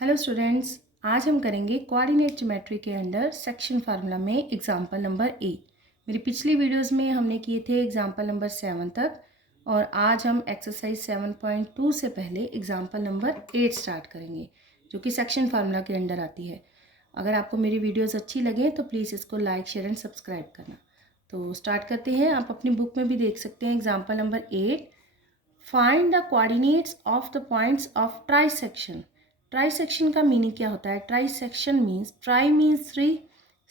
Hello students, आज हम करेंगे कोऑर्डिनेट ज्योमेट्री के अंडर सेक्शन फार्मूला में एग्जांपल नंबर 8। मेरी पिछली वीडियोस में हमने किए थे एग्जांपल नंबर 7 तक और आज हम एक्सरसाइज 7.2 से पहले एग्जांपल नंबर 8 स्टार्ट करेंगे जो कि सेक्शन फार्मूला के अंडर आती है। अगर आपको मेरी वीडियोज़ अच्छी लगें तो प्लीज़ इसको लाइक शेयर एंड सब्सक्राइब करना। तो स्टार्ट करते हैं। आप अपनी बुक में भी देख सकते हैं example number 8। Find the coordinates of the points of trisection. Trisection का मीनिंग क्या होता है? Trisection means, try means three,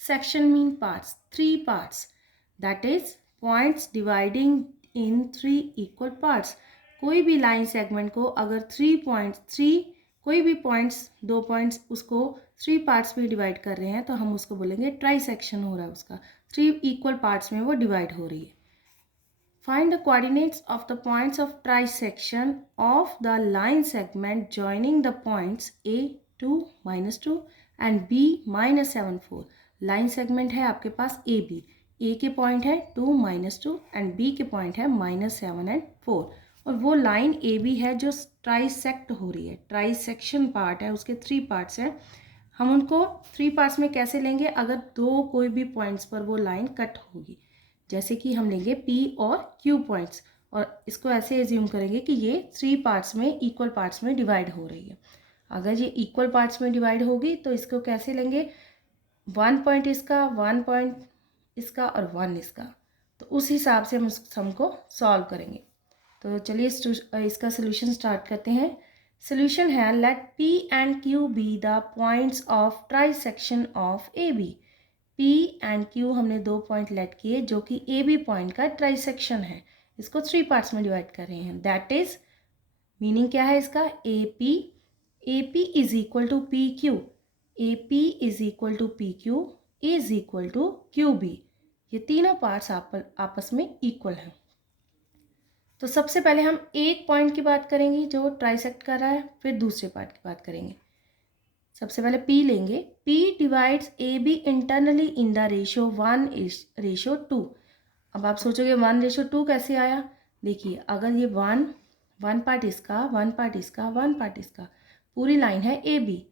section mean parts, three parts, that is points dividing in three equal parts. कोई भी लाइन सेगमेंट को अगर कोई भी पॉइंट्स, दो पॉइंट्स, उसको थ्री पार्ट्स में डिवाइड कर रहे हैं तो हम उसको बोलेंगे ट्राइसेक्शन हो रहा है, उसका थ्री इक्वल पार्ट्स में वो डिवाइड हो रही है। Find the coordinates of the points of trisection of the line segment joining the points A 2 -2 and B -7 4। Line segment है आपके पास ए बी, ए के पॉइंट है 2 -2 एंड बी के पॉइंट है -7 एंड 4। और वो लाइन ए बी है जो ट्राइसेक्ट हो रही है, ट्राइसेक्शन पार्ट है, उसके थ्री पार्ट्स हैं। हम उनको थ्री पार्ट्स में कैसे लेंगे? अगर दो कोई भी पॉइंट्स पर वो लाइन कट होगी, जैसे कि हम लेंगे P और Q पॉइंट्स और इसको ऐसे एज्यूम करेंगे कि ये थ्री पार्ट्स में, इक्वल पार्ट्स में डिवाइड हो रही है। अगर ये इक्वल पार्ट्स में डिवाइड होगी तो इसको कैसे लेंगे? वन पॉइंट इसका, वन पॉइंट इसका और वन इसका। तो उस हिसाब से हम उस सम को सॉल्व करेंगे। तो चलिए इसका सोल्यूशन स्टार्ट करते हैं। सोल्यूशन है, let P and Q be the points of trisection of A B. P and Q हमने दो पॉइंट लेट किए जो कि ए बी पॉइंट का ट्राइसेक्शन है। इसको थ्री पार्ट्स में डिवाइड कर रहे हैं। दैट इज, मीनिंग क्या है इसका? A P is equal to P Q, A P is equal to P Q is equal to Q B. ये तीनों पार्ट्स आपस में इक्वल हैं। तो सबसे पहले हम एक पॉइंट की बात करेंगे जो ट्राइसेक्ट कर रहा है, फिर दूसरे पार्ट की बात करेंगे। सबसे पहले P लेंगे। P divides A B internally in the ratio 1:2। अब आप सोचोगे 1:2 कैसे आया? देखिए, अगर ये वन पार्ट इसका, वन पार्ट इसका, वन पार्ट इसका, पूरी लाइन है ए बी।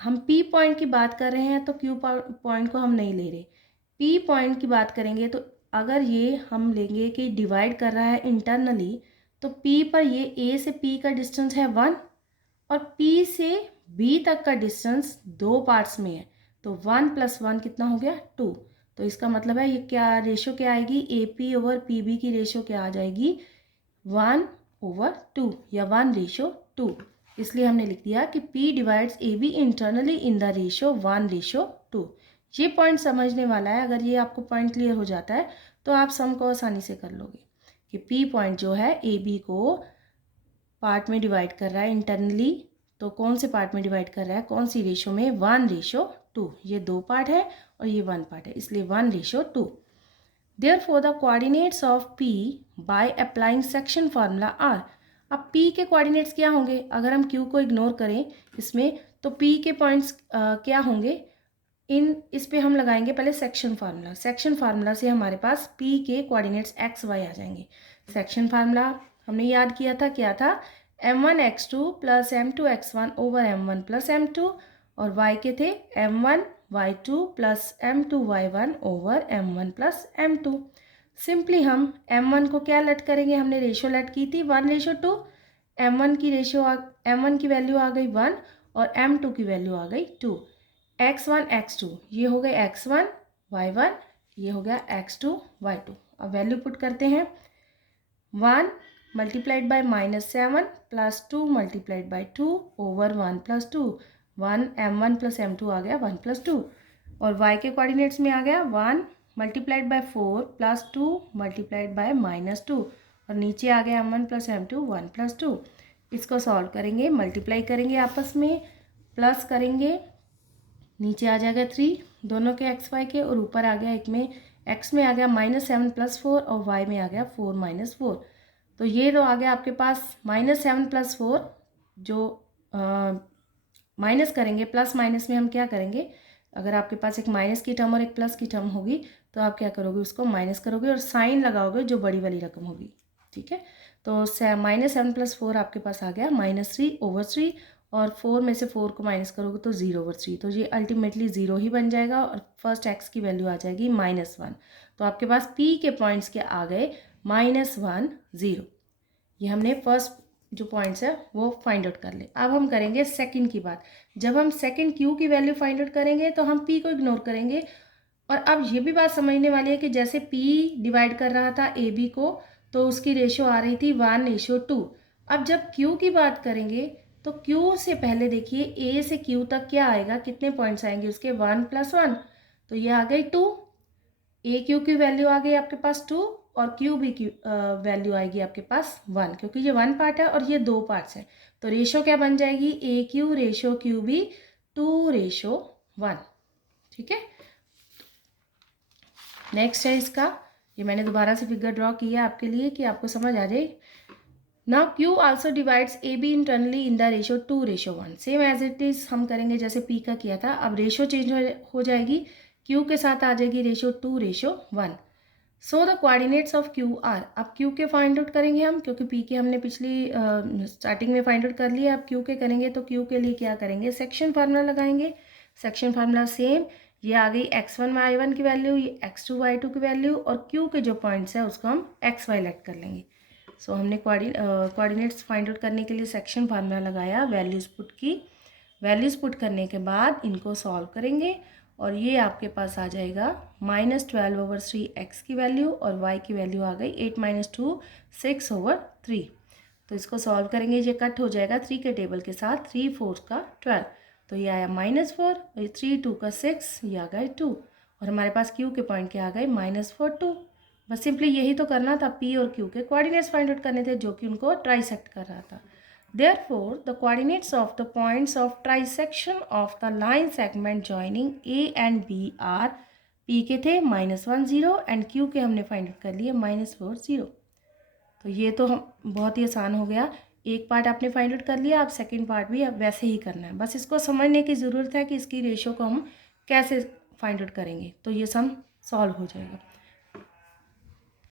हम P पॉइंट की बात कर रहे हैं तो Q पॉइंट को हम नहीं ले रहे। P पॉइंट की बात करेंगे तो अगर ये हम लेंगे कि डिवाइड कर रहा है इंटरनली, तो P पर ये A से P का डिस्टेंस है 1 और P से B तक का डिस्टेंस दो पार्ट्स में है, तो 1 + 1 कितना हो गया? 2। तो इसका मतलब है ये क्या रेशियो क्या आएगी? A P over P B की रेशियो क्या आ जाएगी? 1/2 या 1:2। इसलिए हमने लिख दिया कि P divides A B internally in the ratio 1:2। ये पॉइंट समझने वाला है। अगर ये आपको पॉइंट क्लियर हो जाता है तो आप सम को आसानी से कर लोगे कि P पॉइंट जो है ए बी को पार्ट में डिवाइड कर रहा है इंटरनली। तो कौन से पार्ट में डिवाइड कर रहा है, कौन सी रेशो में? 1:2। ये दो पार्ट है और ये वन पार्ट है, इसलिए 1:2। Therefore the coordinates of P by applying section formula are. अब P के कोऑर्डिनेट्स क्या होंगे? अगर हम Q को इग्नोर करें इसमें तो P के पॉइंट्स क्या होंगे? इस पे हम लगाएंगे पहले सेक्शन फार्मूला। सेक्शन फार्मूला से हमारे पास P के कोऑर्डिनेट्स x y आ जाएंगे। सेक्शन फार्मूला हमने याद किया था, क्या था? m1x2 + m2x1 over m1 + m2 और y के थे m1y2 + m2y1 over m1 + m2। Simply हम m1 को क्या लेट करेंगे? हमने रेशियो लेट की थी 1:2। m1 की वैल्यू आ गई 1 और m2 की वैल्यू आ गई 2। x1 x2 ये हो गए x1 y1, ये हो गया x2 y2। अब वैल्यू पुट करते हैं। 1 × -7 + 2 × 2 ओवर 1 + 2। 1 m1 + m2 आ गया 1 + 2 और y के कोऑर्डिनेट्स में आ गया 1 × 4 + 2 × -2 और नीचे आ गया m1 + m2 1 + 2। इसको सॉल्व करेंगे, मल्टीप्लाई करेंगे, आपस में प्लस करेंगे, नीचे आ जाएगा 3 दोनों के एक्स वाई के और ऊपर आ गया एक में x में आ गया -7 + 4 और y में आ गया 4 - 4। तो ये तो आ गया आपके पास -7 + 4 जो माइनस करेंगे। प्लस माइनस में हम क्या करेंगे? अगर आपके पास एक माइनस की टर्म और एक प्लस की टर्म होगी तो आप क्या करोगे? उसको माइनस करोगे और साइन लगाओगे जो बड़ी वाली रकम होगी। ठीक है, तो -7 + 4 आपके पास आ गया -3/3 और 4 में से 4 को माइनस करोगे तो 0/3, तो ये अल्टीमेटली 0 ही बन जाएगा और फर्स्ट x की वैल्यू आ जाएगी -1। तो आपके पास p के पॉइंट्स के आ गए -1 0। ये हमने फर्स्ट जो पॉइंट्स है वो फाइंड आउट कर ले। अब हम करेंगे सेकंड की बात। जब हम सेकंड q की वैल्यू फाइंड आउट करेंगे तो हम p को इग्नोर करेंगे। और अब ये भी बात समझने वाली है कि जैसे p डिवाइड कर रहा था ab को, तो उसकी रेशो आ रही थी 1:2। अब जब q की बात करेंगे तो q से पहले देखिए a से q तक क्या आएगा, कितने पॉइंट्स आएंगे उसके, 1 + 1, तो ये आ गई 2। ए क्यू की वैल्यू आ गई आपके पास 2 और क्यू भी की वैल्यू आएगी आपके पास 1, क्योंकि ये 1 पार्ट है और ये 2 पार्ट्स हैं। तो रेशो क्या बन जाएगी, ए क्यू रेशो क्यू भी 2:1। ठीक है। नेक्स्ट है इसका, ये मैंने दोबारा से फिगर ड्रॉ किया आपके लिए कि आपको समझ आ जाए। Now Q also divides AB internally in the ratio 2:1, same as it is हम करेंगे जैसे P का किया था। अब रेशो चेंज हो जाएगी, Q के साथ आ जाएगी ratio 2:1। So the coordinates of Q are, अब Q के फाइंड आउट करेंगे हम, क्योंकि P के हमने पिछली स्टार्टिंग में फाइंड आउट कर लिया। अब Q के करेंगे तो Q के लिए क्या करेंगे, सेक्शन फार्मूला लगाएंगे। सेक्शन फार्मूला सेम, ये आ गई x1 y1 की वैल्यू, ये x2 y2 की वैल्यू, और Q के जो पॉइंट्स है उसको हम x y लेट कर लेंगे। सो हमने कोऑर्डिनेट्स फाइंड आउट करने के लिए सेक्शन फार्मूला लगाया, वैल्यूज़ पुट की। वैल्यूज़ पुट करने के बाद इनको सॉल्व करेंगे और ये आपके पास आ जाएगा -12/3 की वैल्यू, और y की वैल्यू आ गई 8 - 2 6/3। तो इसको सॉल्व करेंगे, ये कट हो जाएगा 3 के टेबल के साथ, 3 4 का 12, तो ये आया -4, और 3 2 का 6, ये आ गए 2, और हमारे पास Q के पॉइंट क्या आ गए -4 2। बस सिंपली यही तो करना था, P और Q के कोऑर्डिनेट्स फाइंड आउट करने थे जो कि उनको ट्राइसेक्ट कर रहा था। Therefore, the coordinates of the points of trisection of the line segment joining A and B are, P के थे -1 0 एंड Q के हमने फाइंड आउट कर लिए -4 0। तो ये तो हम बहुत ही आसान हो गया, एक पार्ट आपने फाइंड आउट कर लिया, आप सेकंड पार्ट भी अब वैसे ही करना है। बस इसको समझने की ज़रूरत है कि इसकी रेशो को हम कैसे फाइंड आउट करेंगे, तो ये सम सॉल्व हो जाएगा।